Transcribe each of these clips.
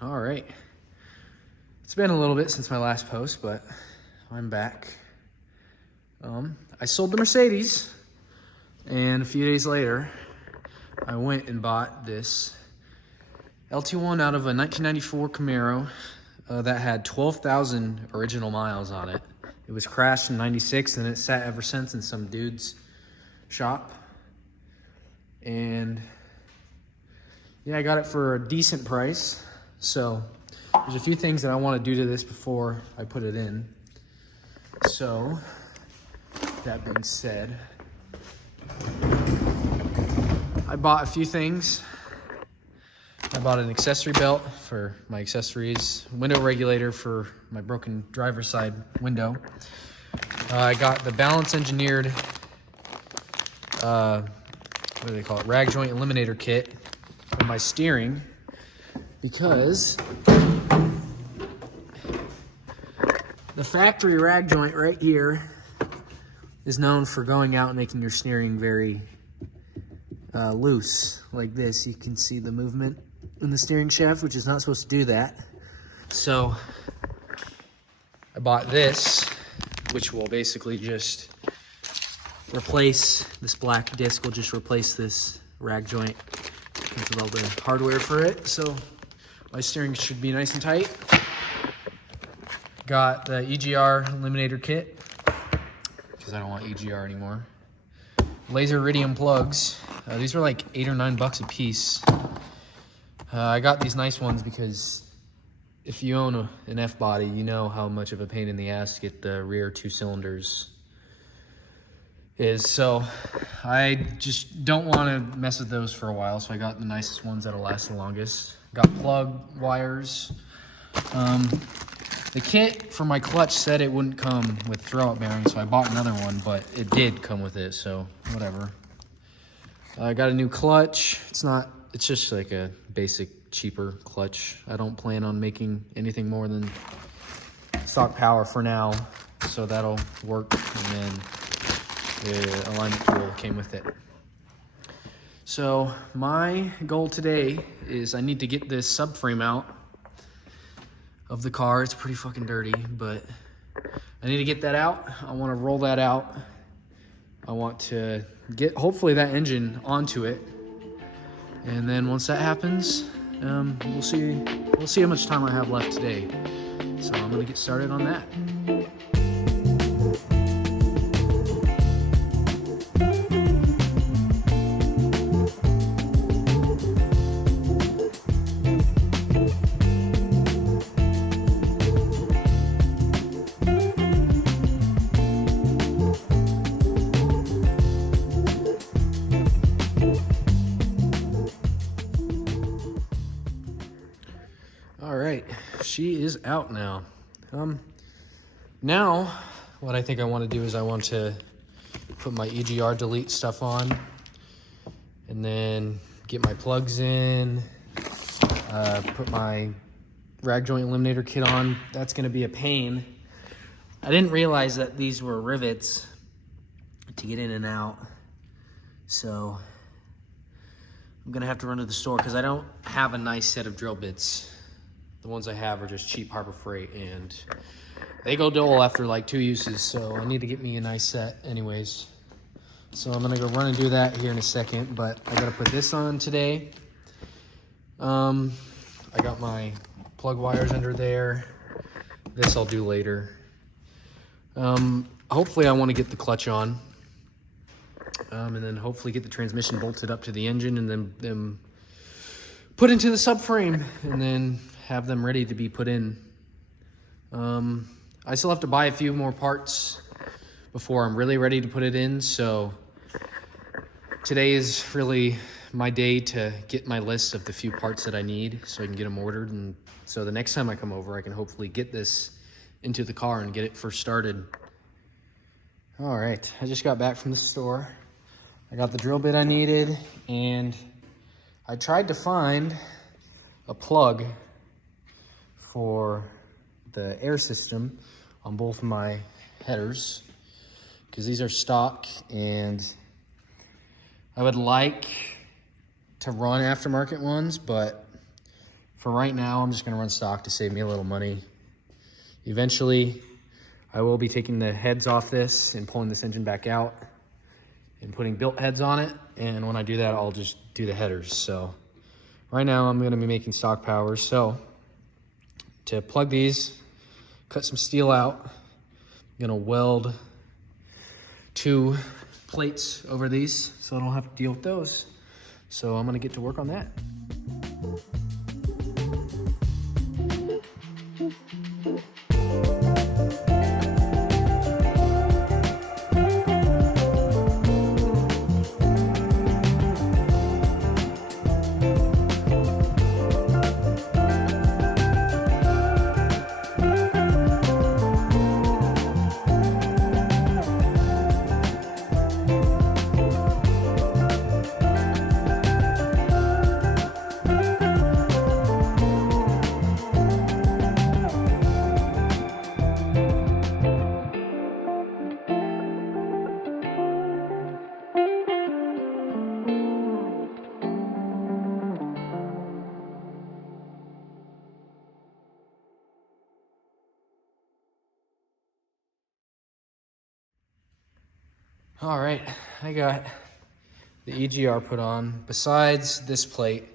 All right. It's been a little bit since my last post, but I'm back. I sold the Mercedes, and a few days later, I went and bought this LT1 out of a 1994 Camaro that had 12,000 original miles on it. It was crashed in 96, and it sat ever since in some dude's shop. And yeah, I got it for a decent price. So there's a few things that I want to do to this before I put it in. So that being said, I bought a few things. I bought an accessory belt for my accessories, window regulator for my broken driver's side window. I got the balance engineered, what do they call it, rag joint eliminator kit for my steering, because the factory rag joint right here is known for going out and making your steering very loose, like this. You can see the movement in the steering shaft, which is not supposed to do that. So I bought this, which will basically just replace this black disc, will just replace this rag joint. Comes with all the hardware for it, so my steering should be nice and tight. Got the EGR eliminator kit, because I don't want EGR anymore. Laser iridium plugs. These were like $8 or $9 a piece. I got these nice ones because if you own an F-body, you know how much of a pain in the ass to get the rear 2 cylinders is. So I just don't want to mess with those for a while, so I got the nicest ones that'll last the longest. Got plug wires. The kit for my clutch said it wouldn't come with throwout bearings, so I bought another one, but it did come with it, so whatever. I got a new clutch. It's just like a basic, cheaper clutch. I don't plan on making anything more than stock power for now, so that'll work. And then the alignment tool came with it. So my goal today is I need to get this subframe out of the car. It's pretty fucking dirty, but I need to get that out. I want to roll that out. I want to get, hopefully, that engine onto it. And then once that happens, we'll see how much time I have left today. So I'm gonna get started on that. All right, she is out now. Now what I think I want to do is I want to put my EGR delete stuff on, and then get my plugs in, put my rag joint eliminator kit on. That's going to be a pain. I didn't realize that these were rivets to get in and out, so I'm going to have to run to the store because I don't have a nice set of drill bits. The ones I have are just cheap Harbor Freight, and they go dull after like 2 uses, so I need to get me a nice set anyways. So I'm gonna go run and do that here in a second, but I gotta put this on today. I got my plug wires under there. This I'll do later. Hopefully I want to get the clutch on, and then hopefully get the transmission bolted up to the engine, and then put into the subframe, and then have them ready to be put in. I still have to buy a few more parts before I'm really ready to put it in, so today is really my day to get my list of the few parts that I need so I can get them ordered, and so the next time I come over I can hopefully get this into the car and get it first started. All right, I just got back from the store. I got the drill bit I needed, and I tried to find a plug for the air system on both of my headers, because these are stock, and I would like to run aftermarket ones, but for right now, I'm just gonna run stock to save me a little money. Eventually, I will be taking the heads off this and pulling this engine back out and putting built heads on it. And when I do that, I'll just do the headers. So right now I'm gonna be making stock powers. So to plug these, cut some steel out, I'm gonna weld 2 plates over these so I don't have to deal with those. So I'm gonna get to work on that. All right, I got the EGR put on besides this plate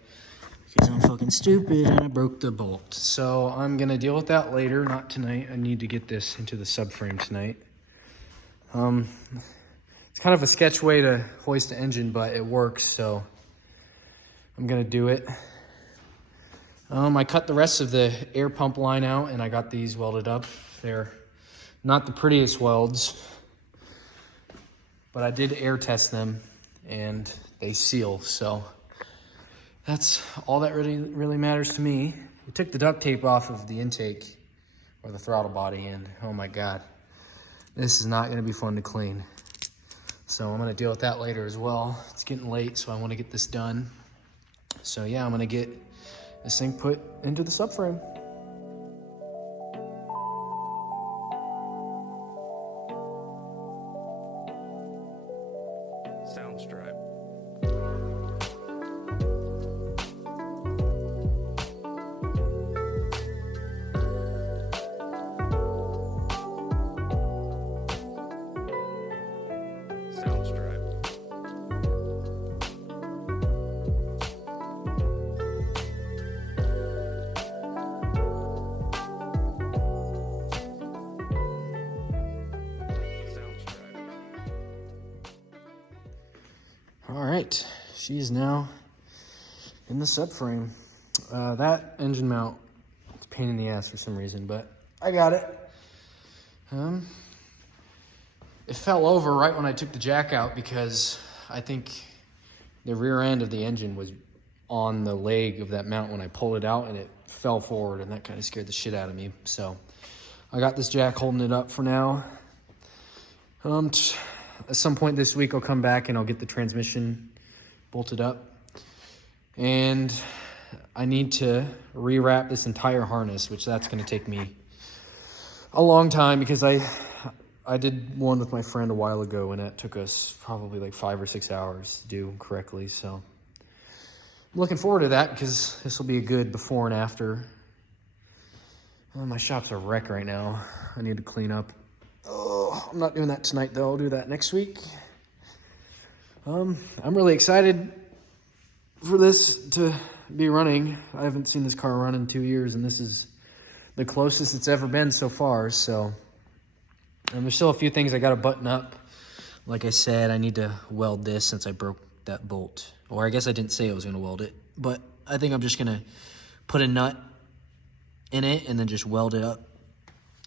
because I'm fucking stupid and I broke the bolt. So I'm gonna deal with that later, not tonight. I need to get this into the subframe tonight. It's kind of a sketch way to hoist the engine, but it works, so I'm gonna do it. I cut the rest of the air pump line out and I got these welded up. They're not the prettiest welds, but I did air test them and they seal, so that's all that really matters to me. We took the duct tape off of the intake or the throttle body and oh my God, this is not gonna be fun to clean. So I'm gonna deal with that later as well. It's getting late, so I wanna get this done. So yeah, I'm gonna get this thing put into the subframe. Sound stripe. Sound stripe. All right, she's now in the subframe. That engine mount, it's a pain in the ass for some reason, but I got it. It fell over right when I took the jack out because I think the rear end of the engine was on the leg of that mount when I pulled it out and it fell forward and that kind of scared the shit out of me. So I got this jack holding it up for now. At some point this week, I'll come back and I'll get the transmission bolted up. And I need to rewrap this entire harness, which that's gonna take me a long time because I did one with my friend a while ago and that took us probably like 5 or 6 hours to do correctly. So I'm looking forward to that because this will be a good before and after. Oh, my shop's a wreck right now. I need to clean up. Oh, I'm not doing that tonight though. I'll do that next week. I'm really excited for this to be running. I haven't seen this car run in 2 years and this is the closest it's ever been so far. So there's still a few things I got to button up. Like I said, I need to weld this since I broke that bolt. Or I guess I didn't say I was going to weld it, but I think I'm just going to put a nut in it and then just weld it up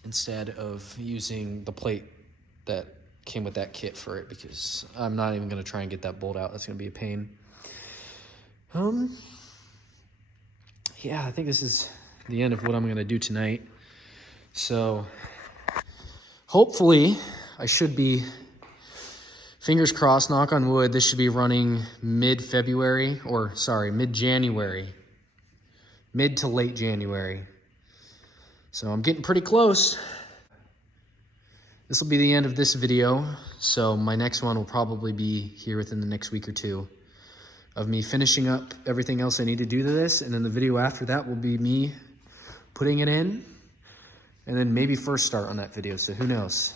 instead of using the plate that came with that kit for it because I'm not even going to try and get that bolt out. That's going to be a pain. Yeah, I think this is the end of what I'm going to do tonight. So hopefully I should be, fingers crossed, knock on wood, this should be running mid-February, or sorry, mid-January. Mid to late January. So I'm getting pretty close. This will be the end of this video. So my next one will probably be here within the next week or two. of me finishing up everything else I need to do to this. And then the video after that will be me putting it in. And then maybe first start on that video, so who knows.